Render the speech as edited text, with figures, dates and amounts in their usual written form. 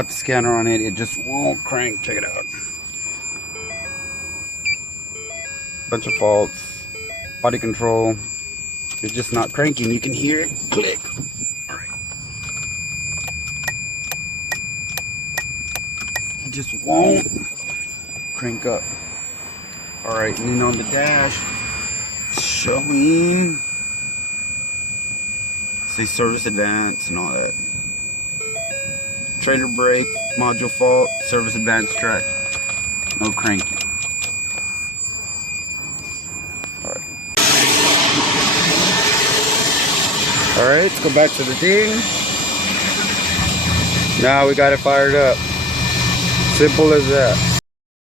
Got the scanner on it, it just won't crank. Check it out. Bunch of faults, body control. It's just not cranking. You can hear it click. All right. It just won't crank up. All right, and then on the dash, it's showing, say service advance and all that. Trailer brake, module fault, service advancedtrac. No cranking. Alright, let's go back to the thing. Now we got it fired up. Simple as that.